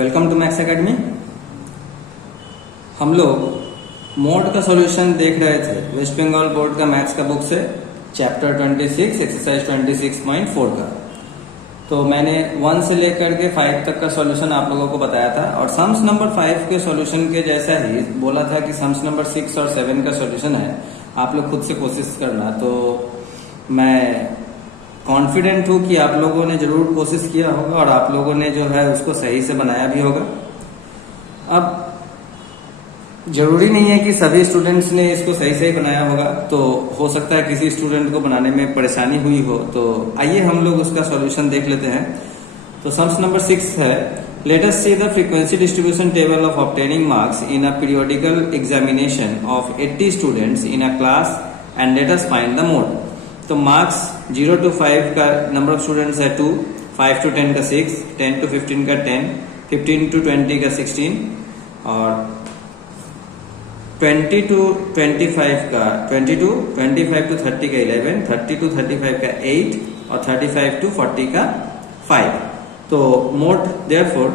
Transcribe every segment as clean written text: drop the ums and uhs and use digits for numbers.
Welcome to maths academy. हम लोग mode का सॉल्यूशन देख रहे थे वेस्ट बंगाल बोर्ड का मैथ्स का बुक से चैप्टर 26 एक्सरसाइज 26.4 का। तो मैंने 1 से लेकर के 5 तक का सॉल्यूशन आप लोगों को बताया था और सम्स नंबर 5 के सॉल्यूशन के जैसा ही बोला था कि सम्स नंबर 6 और 7 का सॉल्यूशन है, आप लोग खुद से कोशिश करना। तो मैं कॉन्फिडेंट हूँ कि आप लोगों ने जरूर कोशिश किया होगा और आप लोगों ने जो है उसको सही से बनाया भी होगा। अब जरूरी नहीं है कि सभी स्टूडेंट्स ने इसको सही से ही बनाया होगा, तो हो सकता है किसी स्टूडेंट को बनाने में परेशानी हुई हो। तो आइए हम लोग उसका सॉल्यूशन देख लेते हैं। तो सम्स नंबर 6 है, let us see the frequency distribution table of obtaining marks in a periodical examination of 80 students in a class and let us find the mode. तो मार्क्स 0 to 5 का नंबर ऑफ स्टूडेंट्स है 2, 5 to 10 का 6, 10 to 15 का 10, 15 to 20 का 16 और 20 to 25 का 22, 25 to 30 का 11, 30 to 35 का 8 और 35 to 40 का 5। तो mode therefore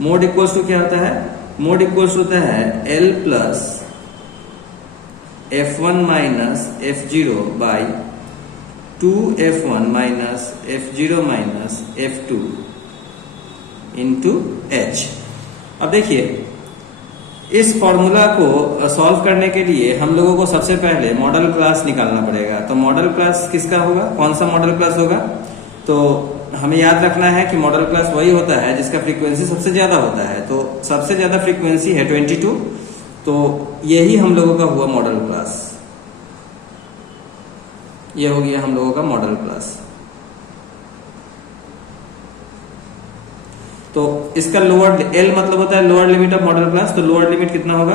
mode equals to क्या होता है? मोड इक्वल्स होता है L plus F1 minus F0 by 2F1 minus F0 minus F2 into H। अब देखिए, इस फॉर्मूला को सॉल्व करने के लिए हम लोगों को सबसे पहले मॉडल क्लास निकालना पड़ेगा। तो मॉडल क्लास किसका होगा? कौन सा मॉडल क्लास होगा? तो हमें याद रखना है कि मॉडल क्लास वही होता है जिसका फ्रीक्वेंसी सबसे ज्यादा होता है। तो सबसे ज्यादा फ्रीक्वेंसी है 22, तो यही हम लोगों का हुआ मॉडल क्लास। ये हो गया हम लोगों का मॉडल क्लास। तो इसका लोअर L मतलब होता है lower limit of model class. तो लोअर लिमिट कितना होगा?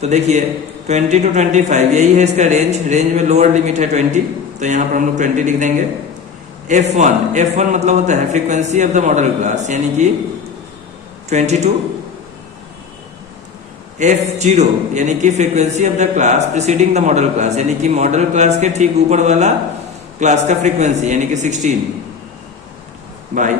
तो देखिए 20 to 25 यही है इसका रेंज। रेंज में लोअर लिमिट है 20, तो यहां पर हम लोग 20 लिख देंगे। F1 मतलब होता है frequency of the model class, यानी कि 22। F0 यानी कि frequency of the class preceding the model class, यानी कि मॉडल क्लास के ठीक ऊपर वाला क्लास का फ्रीक्वेंसी, यानी कि 16 बाई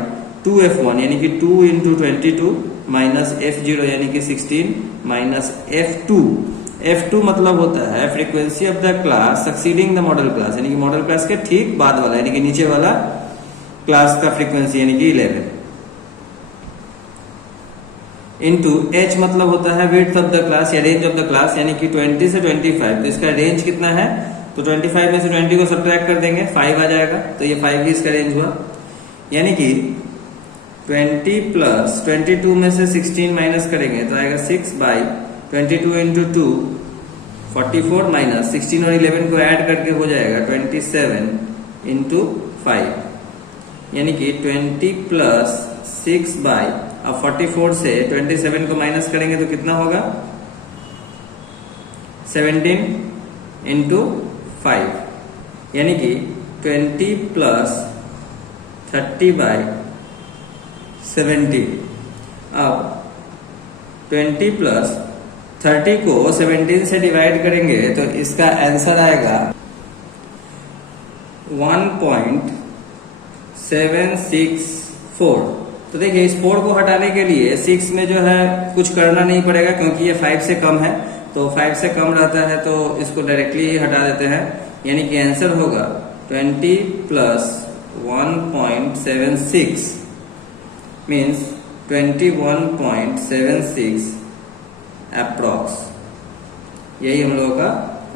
2F1 यानी कि 2 इंटू 22 माइनस F0 यानी कि 16 माइनस F2 मतलब होता है frequency of the class succeeding the model class, यानी कि मॉडल क्लास के ठीक बाद वाला, यानी कि नीचे वाला क्लास का फ्रीक्वेंसी, यानी कि 11 इंटू H मतलब होता है विड्थ ऑफ द क्लास या रेंज ऑफ द क्लास, यानी कि 20 से 25। तो इसका रेंज कितना है? तो 25 में से 20 को सब्ट्रैक्ट कर देंगे, 5 आ जाएगा। तो ये 5 ही इसका रेंज हुआ, यानी कि 20 प्लस 22 में से 16 माइनस करेंगे तो आएगा 6 बाई 22 इंटू 2 44 माइनस 16 और 11 को ऐड करके हो जाएगा 27 इंटू 5, यानी कि 20 प्लस 6 बाई, अब 44 से 27 को माइनस करेंगे तो कितना होगा? 17 इंटू 5, यानी कि 20 प्लस 30 बाई 70। अब 20 प्लस 30 को 17 से डिवाइड करेंगे तो इसका आंसर आएगा 1.764। तो देखिए, इस 4 को हटाने के लिए 6 में जो है कुछ करना नहीं पड़ेगा, क्योंकि ये 5 से कम है। तो 5 से कम रहता है तो इसको डायरेक्टली ही हटा देते हैं, यानी कि आंसर होगा 20 प्लस 1.76 मीन्स 21.76 अप्रॉक्स। यही हम लोगों का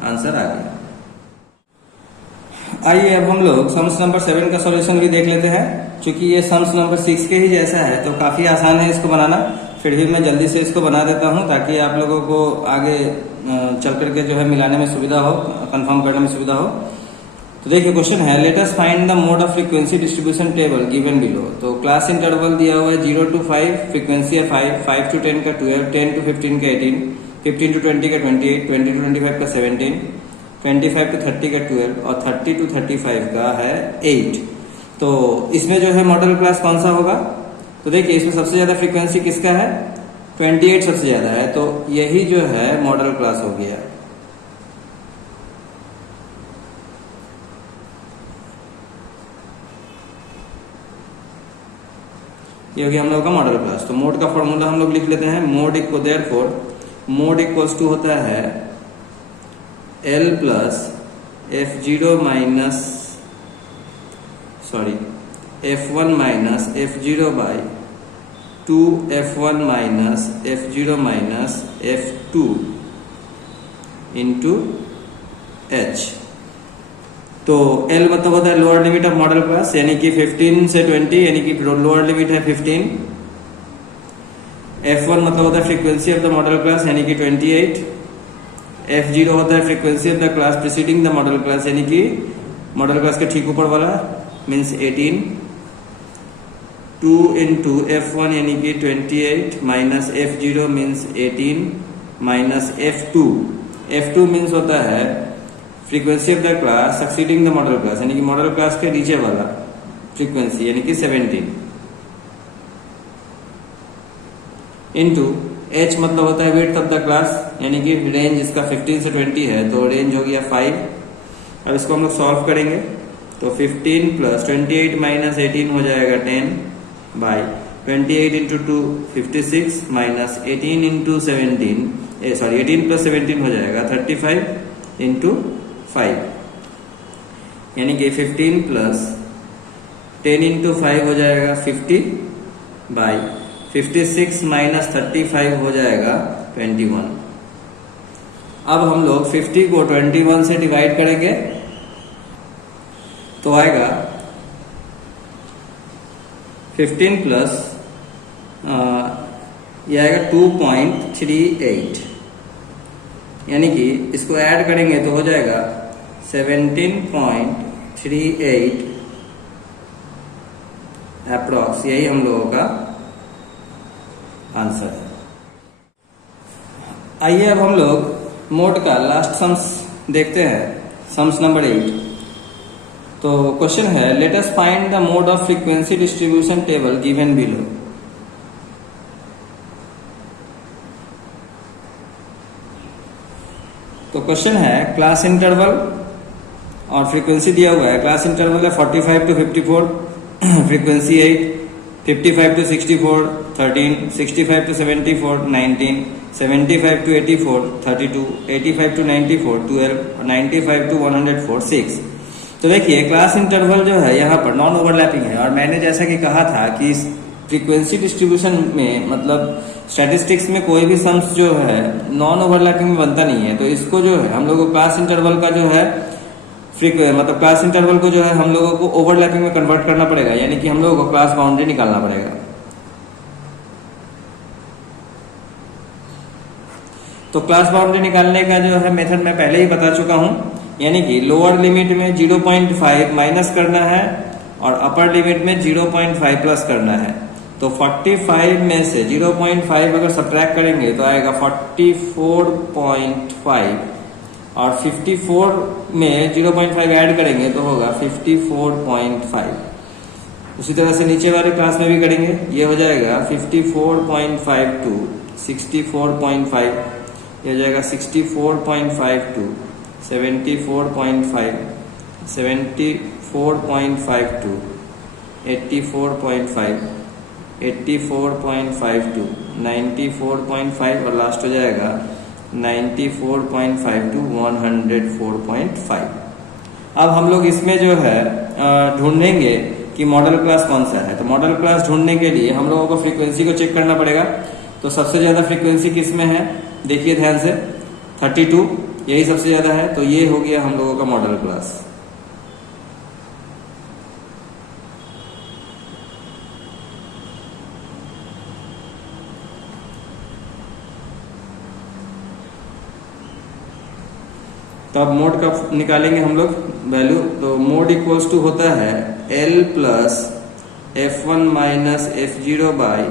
आंसर आ गया। आइए अब हम लोग सम्स नंबर 7 का सॉल्यूशन भी देख लेते हैं। क्योंकि ये सम्स नंबर 6 के ही जैसा है तो काफी आसान है इसको बनाना। फिर भी मैं जल्दी से इसको बना देता हूं ताकि आप लोगों को आगे चल करके जो है मिलाने में सुविधा हो, कंफर्म करने में सुविधा हो। तो देखिए क्वेश्चन है, let us find the mode of frequency distribution table given below. तो क्लास इंटरवल दिया हुआ है 0 to 5, फ्रीक्वेंसी है 5, 5 to 10 का 12, 10 to 15 का 18, 15 to 20 का 28, 20 to 25 का 17, 25 to 30 का 12 और 30 to 35 का है 8। तो इसमें जो है मॉडल क्लास कौन सा होगा? तो देखिए इसमें सबसे ज्यादा फ्रीक्वेंसी किसका है? 28 सबसे ज्यादा है, तो यही जो है मॉडल क्लास हो गया। ये हो गया हम लोग का मॉडल क्लास। तो मोड का फॉर्मूला हम लोग लिख लेते हैं, mode equal therefore mode equals to होता है L plus F0 minus F1 minus F0 by 2F1 minus F0 minus F2 into H। तो L मतलब होता है lower limit of model class, यानी कि 15 से 20, यानी कि लोअर लिमिट है 15। F1 मतलब होता है frequency of the model class, यानी कि 28। F0 होता है frequency of the class preceding the model class, यानी कि मॉडल क्लास के ठीक ऊपर वाला, मीन्स 18। 2 इंटू F1 यानी कि 28 minus F0 means 18 minus F2 means होता है frequency of the class succeeding the model class, यानी कि मॉडल क्लास के नीचे वाला फ्रीक्वेंसी, यानी कि 17। इंटू H मतलब होता है विड्थ ऑफ द क्लास, यानी कि रेंज इसका 15 से 20 है, तो रेंज हो गया 5। अब इसको हम लोग सॉल्व करेंगे, तो 15 प्लस 28 माइनस 18 हो जाएगा 10 by 28 into 2 56 minus 18 into 17 18 plus 17 हो जाएगा 35 इंटू 5, यानी कि 15 प्लस 10 इंटू 5 हो जाएगा 50 बाई 56 माइनस 35 हो जाएगा 21। अब हम लोग 50 को 21 से डिवाइड करेंगे तो आएगा 15 प्लस ये आएगा 2.38, यानी कि इसको ऐड करेंगे तो हो जाएगा 17.38 अप्रॉक्स। यही हम लोगों का आंसर है। आइए अब हम लोग मोड का लास्ट सम्स देखते हैं, सम्स नंबर 8। तो क्वेश्चन है, let us find the mode of frequency distribution table given below. तो क्वेश्चन है, क्लास इंटरवल और फ्रीक्वेंसी दिया हुआ है। क्लास इंटरवल है 45 to 54, frequency 8, 55 to 64 13, 65 to 74 19, 75 to 84 32, 85 to 94 12 और 95 टू 104 6। तो देखिए क्लास इंटरवल जो है यहाँ पर नॉन ओवरलैपिंग है, और मैंने जैसा कि कहा था कि फ्रीक्वेंसी डिस्ट्रीब्यूशन में मतलब स्टैटिस्टिक्स में कोई भी सम्स जो है नॉन ओवरलैपिंग में बनता नहीं है। तो इसको जो है हम लोग को क्लास इंटरवल का जो है मतलब क्लास इंटरवल को जो है हम लोगों को ओवरलैपिंग में कन्वर्ट करना पड़ेगा, यानी कि हम लोगों को क्लास बाउंड्री निकालना पड़ेगा। तो क्लास बाउंड्री निकालने का जो है मेथड मैं पहले ही बता चुका हूं, यानी कि लोअर लिमिट में 0.5 माइनस करना है और अपर लिमिट में 0.5 प्लस करना है। तो 45 में से 0.5 अगर सब्ट्रैक्ट करेंगे तो आएगा 44.5 और 54 में 0.5 ऐड करेंगे तो होगा 54.5। उसी तरह से नीचे वाले क्लास में भी करेंगे, ये हो जाएगा 54.5 टू 64.5, ये हो जाएगा 64.5 टू 74.5, 74.5 टू 84.5, 84.5 टू 94.5 और लास्ट हो जाएगा 94.5 टू 104.5। अब हम लोग इसमें जो है ढूंढेंगे कि मॉडल क्लास कौन सा है। तो मॉडल क्लास ढूंढने के लिए हम लोगों को फ्रीक्वेंसी को चेक करना पड़ेगा। तो सबसे ज्यादा फ्रीक्वेंसी किस में है, देखिए ध्यान से, 32, यही सबसे ज्यादा है। तो ये हो गया हम लोगों का मॉडल क्लास। तो अब मोड का निकालेंगे हम लोग वैल्यू। तो मोड इक्वल्स टू होता है L plus F1 minus F0 by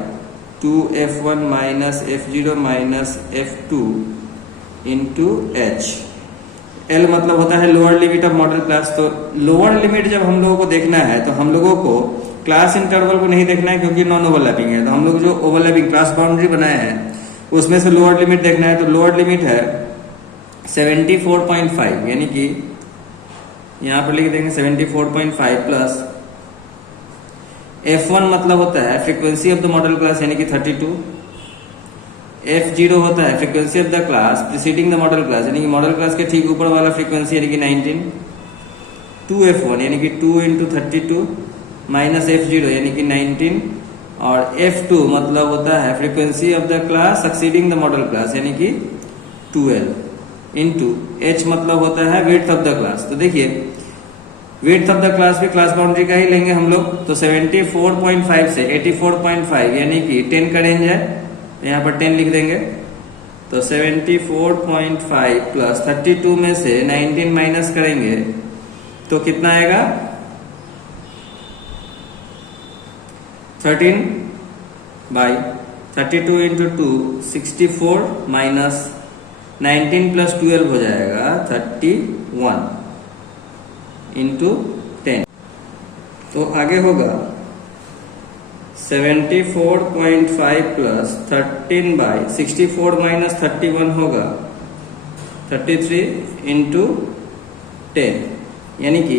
2F1 minus F0 minus F2 into H। L मतलब होता है lower limit of model class. तो लोअर लिमिट जब हम लोगों को देखना है तो हम लोगों को क्लास इंटरवल को नहीं देखना है, क्योंकि नॉन ओवरलैपिंग है। तो हम लोग जो ओवरलैपिंग क्लास बाउंड्री बनाए हैं उसमें से लोअर लिमिट देखना है। तो लोअर लिमिट है 74.5, यानी कि यहां पर लिख देंगे 74.5 प्लस F1 मतलब होता है frequency of the model class यानी कि 32। F0 होता है frequency of the class preceding the model class यानी कि मॉडल क्लास के ठीक ऊपर वाला फ्रीक्वेंसी यानी कि 19। 2F1 यानी कि 2 इंटू 32 माइनस F0 यानी कि 19 और F2 मतलब होता है frequency of the class succeeding the model class यानी कि 12 इंटू H मतलब होता है विड्थ ऑफ द क्लास। तो देखिए विड्थ ऑफ द क्लास भी क्लास बाउंड्री का ही लेंगे हम लोग। तो 74.5 से 84.5 यानी कि 10 का रेंज है, यहाँ पर 10 लिख देंगे। तो 74.5 प्लस 32 में से 19 माइनस करेंगे तो कितना आएगा 13 बाई 32 इंटू 2 64 माइनस 19 प्लस 12 हो जाएगा 31 इंटू 10। तो आगे होगा 74.5 प्लस 13 बाई 64 माइनस 31 होगा 33 इंटू 10 यानी कि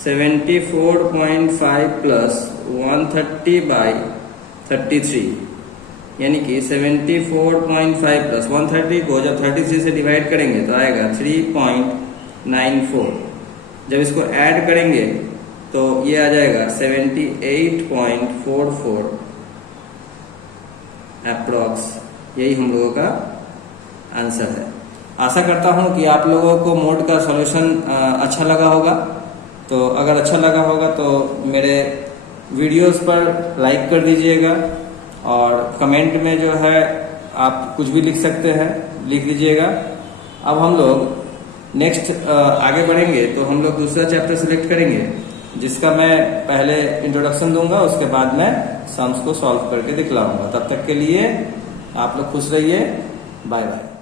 74.5 प्लस 130 बाई 33 यानी कि 74.5 प्लस 130 को जब 33 से डिवाइड करेंगे तो आएगा 3.94। जब इसको ऐड करेंगे तो ये आ जाएगा 78.44 अप्रॉक्स। यही हम लोगों का आंसर है। आशा करता हूं कि आप लोगों को मोड का सॉल्यूशन अच्छा लगा होगा। तो अगर अच्छा लगा होगा तो मेरे वीडियोस पर लाइक कर दीजिएगा और कमेंट में जो है आप कुछ भी लिख सकते हैं, लिख दीजिएगा। अब हम लोग नेक्स्ट आगे बढ़ेंगे तो हम लोग दूसरा चैप्टर सिलेक्ट करेंगे जिसका मैं पहले इंट्रोडक्शन दूंगा, उसके बाद मैं सम्स को सॉल्व करके दिखलाऊंगा। तब तक के लिए आप लोग खुश रहिए। Bye bye.